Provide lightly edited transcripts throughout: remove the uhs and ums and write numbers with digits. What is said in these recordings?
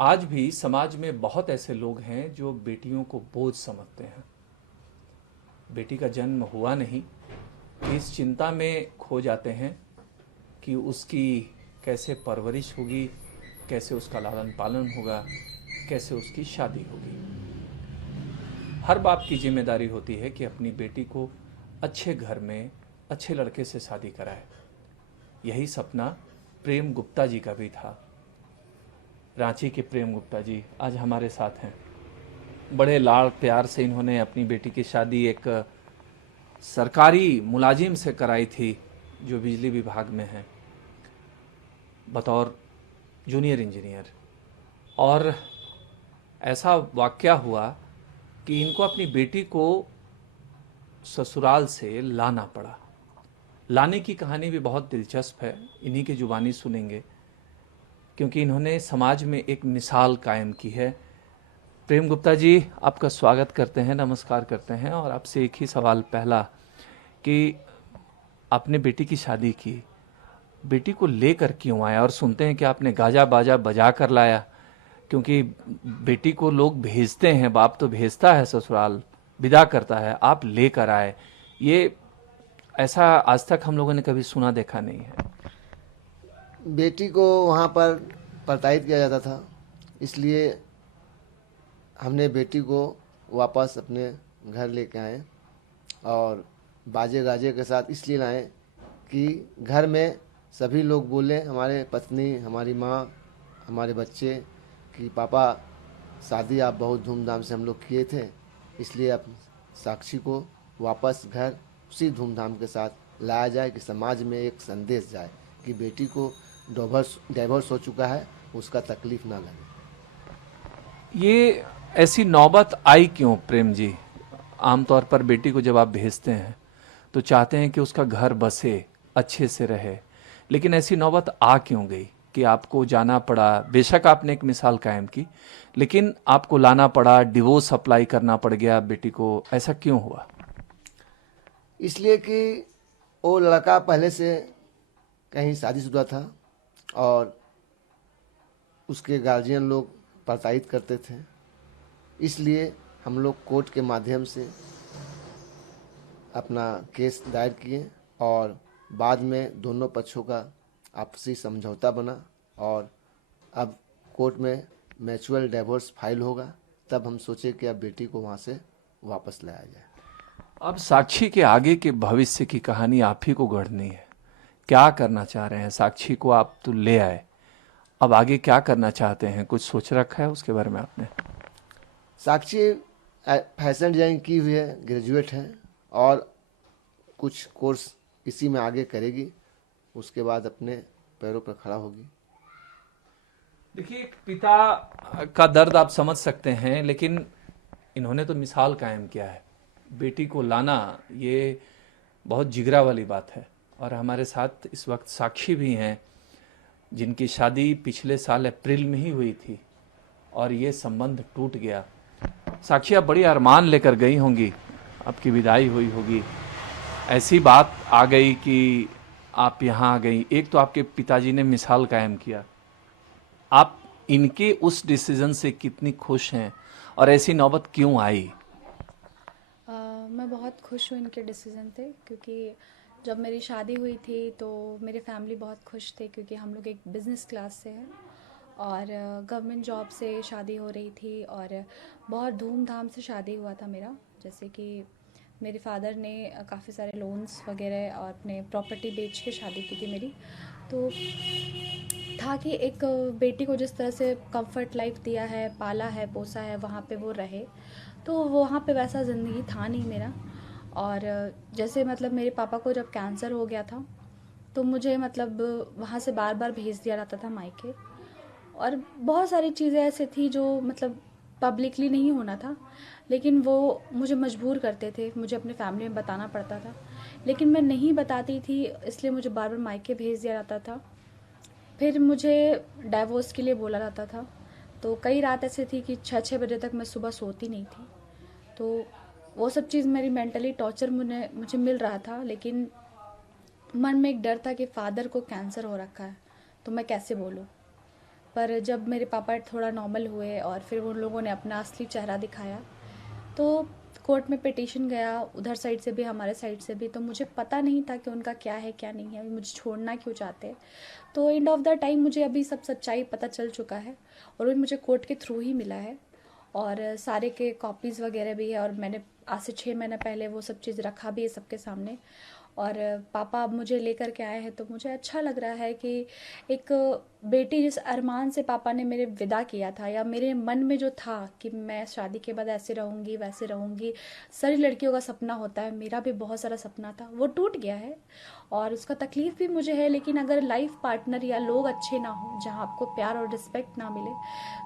आज भी समाज में बहुत ऐसे लोग हैं जो बेटियों को बोझ समझते हैं। बेटी का जन्म हुआ नहीं कि इस चिंता में खो जाते हैं कि उसकी कैसे परवरिश होगी, कैसे उसका लालन पालन होगा, कैसे उसकी शादी होगी। हर बाप की जिम्मेदारी होती है कि अपनी बेटी को अच्छे घर में अच्छे लड़के से शादी कराए। यही सपना प्रेम गुप्ता जी का भी था। रांची के प्रेम गुप्ता जी आज हमारे साथ हैं। बड़े लाड़ प्यार से इन्होंने अपनी बेटी की शादी एक सरकारी मुलाजिम से कराई थी जो बिजली विभाग में है, बतौर जूनियर इंजीनियर। और ऐसा वाकया हुआ कि इनको अपनी बेटी को ससुराल से लाना पड़ा। लाने की कहानी भी बहुत दिलचस्प है, इन्हीं की जुबानी सुनेंगे, क्योंकि इन्होंने समाज में एक मिसाल कायम की है। प्रेम गुप्ता जी, आपका स्वागत करते हैं, नमस्कार करते हैं। और आपसे एक ही सवाल पहला कि आपने बेटी की शादी की, बेटी को लेकर क्यों आया? और सुनते हैं कि आपने गाजा बाजा बजा कर लाया, क्योंकि बेटी को लोग भेजते हैं, बाप तो भेजता है ससुराल, विदा करता है, आप लेकर आए। ये ऐसा आज तक हम लोगों ने कभी सुना देखा नहीं है। बेटी को वहाँ पर प्रताड़ित किया जाता था, इसलिए हमने बेटी को वापस अपने घर लेके आए और बाजे गाजे के साथ इसलिए लाए कि घर में सभी लोग बोले, हमारे पत्नी, हमारी माँ, हमारे बच्चे, कि पापा शादी आप बहुत धूमधाम से हम लोग किए थे, इसलिए अब साक्षी को वापस घर उसी धूमधाम के साथ लाया जाए कि समाज में एक संदेश जाए कि बेटी को डाइवोर्स हो चुका है, उसका तकलीफ ना लगे। ये ऐसी नौबत आई क्यों प्रेम जी? आमतौर पर बेटी को जब आप भेजते हैं तो चाहते हैं कि उसका घर बसे, अच्छे से रहे, लेकिन ऐसी नौबत आ क्यों गई कि आपको जाना पड़ा? बेशक आपने एक मिसाल कायम की, लेकिन आपको लाना पड़ा, डिवोर्स अप्लाई करना पड़ गया बेटी को, ऐसा क्यों हुआ? इसलिए कि वो लड़का पहले से कहीं शादीशुदा था और उसके गार्जियन लोग प्रताड़ित करते थे, इसलिए हम लोग कोर्ट के माध्यम से अपना केस दायर किए और बाद में दोनों पक्षों का आपसी समझौता बना और अब कोर्ट में म्यूचुअल डिवोर्स फाइल होगा। तब हम सोचे कि अब बेटी को वहाँ से वापस लाया जाए। अब साक्षी के आगे के भविष्य की कहानी आप ही को गढ़नी है। क्या करना चाह रहे हैं? साक्षी को आप तो ले आए, अब आगे क्या करना चाहते हैं? कुछ सोच रखा है उसके बारे में आपने? साक्षी फैशन डिजाइन की हुई है, ग्रेजुएट है और कुछ कोर्स इसी में आगे करेगी, उसके बाद अपने पैरों पर खड़ा होगी। देखिए, एक पिता का दर्द आप समझ सकते हैं, लेकिन इन्होंने तो मिसाल कायम किया है। बेटी को लाना ये बहुत जिगरा वाली बात है। और हमारे साथ इस वक्त साक्षी भी हैं, जिनकी शादी पिछले साल अप्रैल में ही हुई थी और ये संबंध टूट गया। साक्षी, आप बड़ी अरमान लेकर गई होंगी, आपकी विदाई हुई होगी, ऐसी बात आ गई कि आप यहाँ आ गई। एक तो आपके पिताजी ने मिसाल कायम किया, आप इनके उस डिसीजन से कितनी खुश हैं और ऐसी नौबत क्यों आई? मैं बहुत खुश हूँ इनके डिसीज़न से, क्योंकि जब मेरी शादी हुई थी तो मेरे फैमिली बहुत खुश थे, क्योंकि हम लोग एक बिज़नेस क्लास से हैं और गवर्नमेंट जॉब से शादी हो रही थी और बहुत धूमधाम से शादी हुआ था मेरा। जैसे कि मेरे फादर ने काफ़ी सारे लोन्स वगैरह और अपने प्रॉपर्टी बेच के शादी की थी मेरी। तो था कि एक बेटी को जिस तरह से कंफर्ट लाइफ दिया है, पाला है, पोसा है, वहाँ पे वो रहे, तो वहाँ पे वैसा ज़िंदगी था नहीं मेरा। और जैसे मतलब मेरे पापा को जब कैंसर हो गया था तो मुझे मतलब वहाँ से बार बार भेज दिया जाता था मायके, और बहुत सारी चीज़ें ऐसे थी जो मतलब पब्लिकली नहीं होना था, लेकिन वो मुझे मजबूर करते थे, मुझे अपने फैमिली में बताना पड़ता था, लेकिन मैं नहीं बताती थी, इसलिए मुझे बार बार मायके भेज दिया जाता था। फिर मुझे डाइवोर्स के लिए बोला जाता था, तो कई रात ऐसी थी कि 6-6 बजे तक मैं सुबह सोती नहीं थी। तो वो सब चीज़ मेरी मेंटली टॉर्चर मुझे मिल रहा था, लेकिन मन में एक डर था कि फादर को कैंसर हो रखा है, तो मैं कैसे बोलूँ। पर जब मेरे पापा थोड़ा नॉर्मल हुए और फिर उन लोगों ने अपना असली चेहरा दिखाया, तो कोर्ट में पिटीशन गया, उधर साइड से भी हमारे साइड से भी। तो मुझे पता नहीं था कि उनका क्या है क्या नहीं है, मुझे छोड़ना क्यों चाहते हैं। तो एंड ऑफ द टाइम मुझे अभी सब सच्चाई पता चल चुका है और वो मुझे कोर्ट के थ्रू ही मिला है और सारे के कॉपीज़ वगैरह भी है और मैंने आज से 6 महीने पहले वो सब चीज़ रखा भी है सबके सामने। और पापा अब मुझे लेकर के आए हैं तो मुझे अच्छा लग रहा है कि एक बेटी जिस अरमान से पापा ने मेरे विदा किया था, या मेरे मन में जो था कि मैं शादी के बाद ऐसे रहूँगी वैसे रहूँगी, सारी लड़कियों का सपना होता है, मेरा भी बहुत सारा सपना था, वो टूट गया है और उसका तकलीफ़ भी मुझे है। लेकिन अगर लाइफ पार्टनर या लोग अच्छे ना हो, जहाँ आपको प्यार और रिस्पेक्ट ना मिले,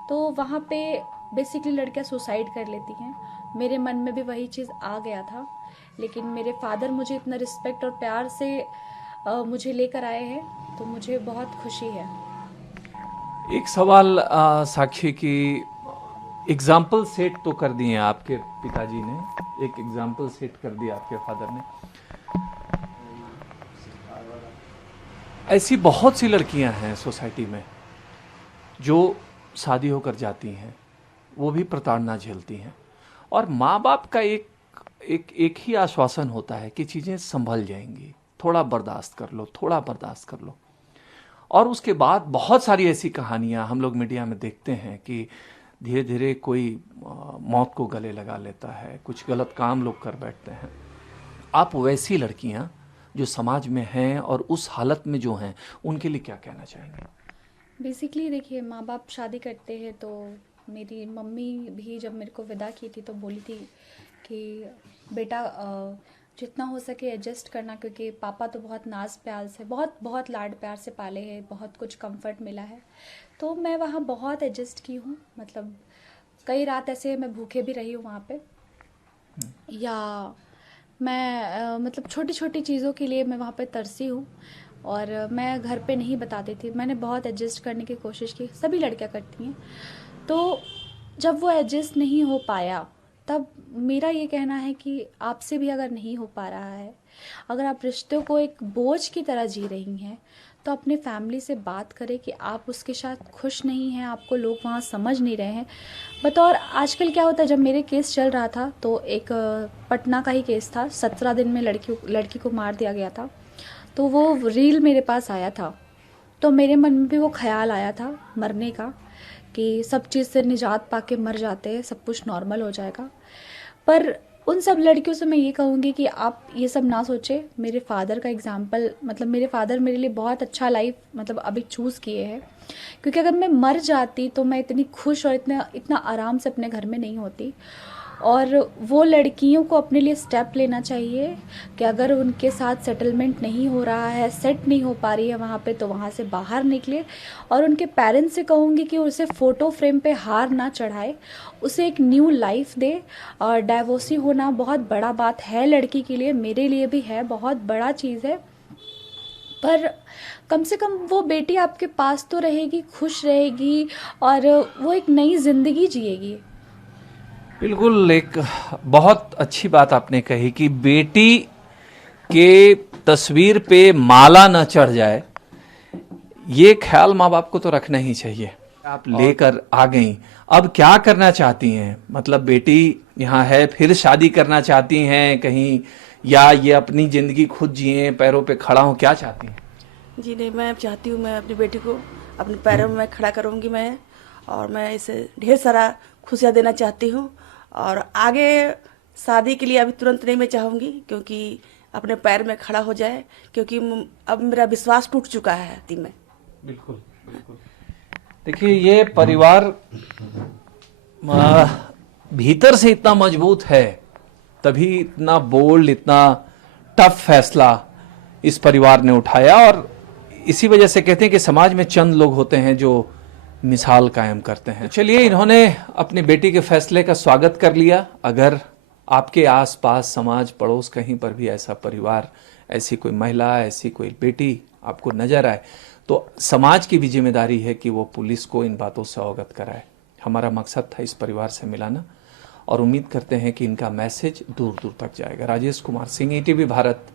तो वहाँ पे बेसिकली लड़कियाँ सुसाइड कर लेती हैं। मेरे मन में भी वही चीज़ आ गया था, लेकिन मेरे फादर मुझे इतना रिस्पेक्ट और प्यार से मुझे लेकर आए हैं, तो मुझे बहुत खुशी है। एक सवाल साक्षी की, एग्जाम्पल सेट तो कर दिए आपके पिताजी ने, एक एग्जाम्पल सेट कर दिया आपके फादर ने। ऐसी बहुत सी लड़कियां हैं सोसाइटी में जो शादी होकर जाती हैं, वो भी प्रताड़ना झेलती हैं और माँ बाप का एक ही आश्वासन होता है कि चीज़ें संभल जाएंगी, थोड़ा बर्दाश्त कर लो, थोड़ा बर्दाश्त कर लो। और उसके बाद बहुत सारी ऐसी कहानियां हम लोग मीडिया में देखते हैं कि धीरे धीरे कोई मौत को गले लगा लेता है, कुछ गलत काम लोग कर बैठते हैं। आप वैसी लड़कियां जो समाज में हैं और उस हालत में जो हैं, उनके लिए क्या कहना चाहेंगे? बेसिकली देखिए, माँ बाप शादी करते हैं तो मेरी मम्मी भी जब मेरे को विदा की थी तो बोली थी कि बेटा जितना हो सके एडजस्ट करना, क्योंकि पापा तो बहुत नाज प्यार से, बहुत बहुत लाड प्यार से पाले हैं, बहुत कुछ कंफर्ट मिला है। तो मैं वहाँ बहुत एडजस्ट की हूँ, मतलब कई रात ऐसे मैं भूखे भी रही हूँ वहाँ पे, या मैं मतलब छोटी छोटी चीज़ों के लिए मैं वहाँ पे तरसी हूँ और मैं घर पे नहीं बताती थी। मैंने बहुत एडजस्ट करने की कोशिश की, सभी लड़कियाँ करती हैं। तो जब वो एडजस्ट नहीं हो पाया, तब मेरा ये कहना है कि आपसे भी अगर नहीं हो पा रहा है, अगर आप रिश्तों को एक बोझ की तरह जी रही हैं, तो अपने फैमिली से बात करें कि आप उसके साथ खुश नहीं हैं, आपको लोग वहाँ समझ नहीं रहे हैं। बतौर आजकल क्या होता है, जब मेरे केस चल रहा था तो एक पटना का ही केस था, 17 दिन में लड़की को मार दिया गया था। तो वो रील मेरे पास आया था, तो मेरे मन में भी वो ख्याल आया था मरने का, कि सब चीज़ से निजात पाके मर जाते हैं, सब कुछ नॉर्मल हो जाएगा। पर उन सब लड़कियों से मैं ये कहूँगी कि आप ये सब ना सोचें। मेरे फादर का एग्जाम्पल, मतलब मेरे फादर मेरे लिए बहुत अच्छा लाइफ मतलब अभी चूज़ किए हैं, क्योंकि अगर मैं मर जाती तो मैं इतनी खुश और इतना आराम से अपने घर में नहीं होती। और वो लड़कियों को अपने लिए स्टेप लेना चाहिए कि अगर उनके साथ सेटलमेंट नहीं हो रहा है, सेट नहीं हो पा रही है वहाँ पे, तो वहाँ से बाहर निकले। और उनके पेरेंट्स से कहूँगी कि उसे फ़ोटो फ्रेम पे हार ना चढ़ाए, उसे एक न्यू लाइफ दे। और डाइवोर्सी होना बहुत बड़ा बात है लड़की के लिए, मेरे लिए भी है, बहुत बड़ा चीज़ है। पर कम से कम वो बेटी आपके पास तो रहेगी, खुश रहेगी और वो एक नई ज़िंदगी जिएगी। बिल्कुल, एक बहुत अच्छी बात आपने कही कि बेटी के तस्वीर पे माला न चढ़ जाए, ये ख्याल माँ बाप को तो रखना ही चाहिए। आप लेकर आ गई, अब क्या करना चाहती हैं? मतलब बेटी यहाँ है, फिर शादी करना चाहती हैं कहीं, या ये अपनी जिंदगी खुद जिए, पैरों पे खड़ा हो, क्या चाहती हैं? जी नहीं, मैं चाहती हूँ मैं अपनी बेटी को अपने पैरों में मैं खड़ा करूँगी मैं, और मैं इसे ढेर सारा खुशियाँ देना चाहती हूँ। और आगे शादी के लिए अभी तुरंत नहीं मैं चाहूँगी, क्योंकि अपने पैर में खड़ा हो जाए, क्योंकि अब मेरा विश्वास टूट चुका है ती में। बिल्कुल बिल्कुल। देखिए, ये परिवार भीतर से इतना मजबूत है, तभी इतना बोल्ड, इतना टफ फैसला इस परिवार ने उठाया। और इसी वजह से कहते हैं कि समाज में चंद लोग होते हैं जो मिसाल कायम करते हैं। चलिए, इन्होंने अपनी बेटी के फैसले का स्वागत कर लिया। अगर आपके आसपास समाज पड़ोस कहीं पर भी ऐसा परिवार, ऐसी कोई महिला, ऐसी कोई बेटी आपको नजर आए, तो समाज की भी जिम्मेदारी है कि वो पुलिस को इन बातों से अवगत कराए। हमारा मकसद था इस परिवार से मिलाना और उम्मीद करते हैं कि इनका मैसेज दूर दूर तक जाएगा। राजेश कुमार सिंह, ETV भारत,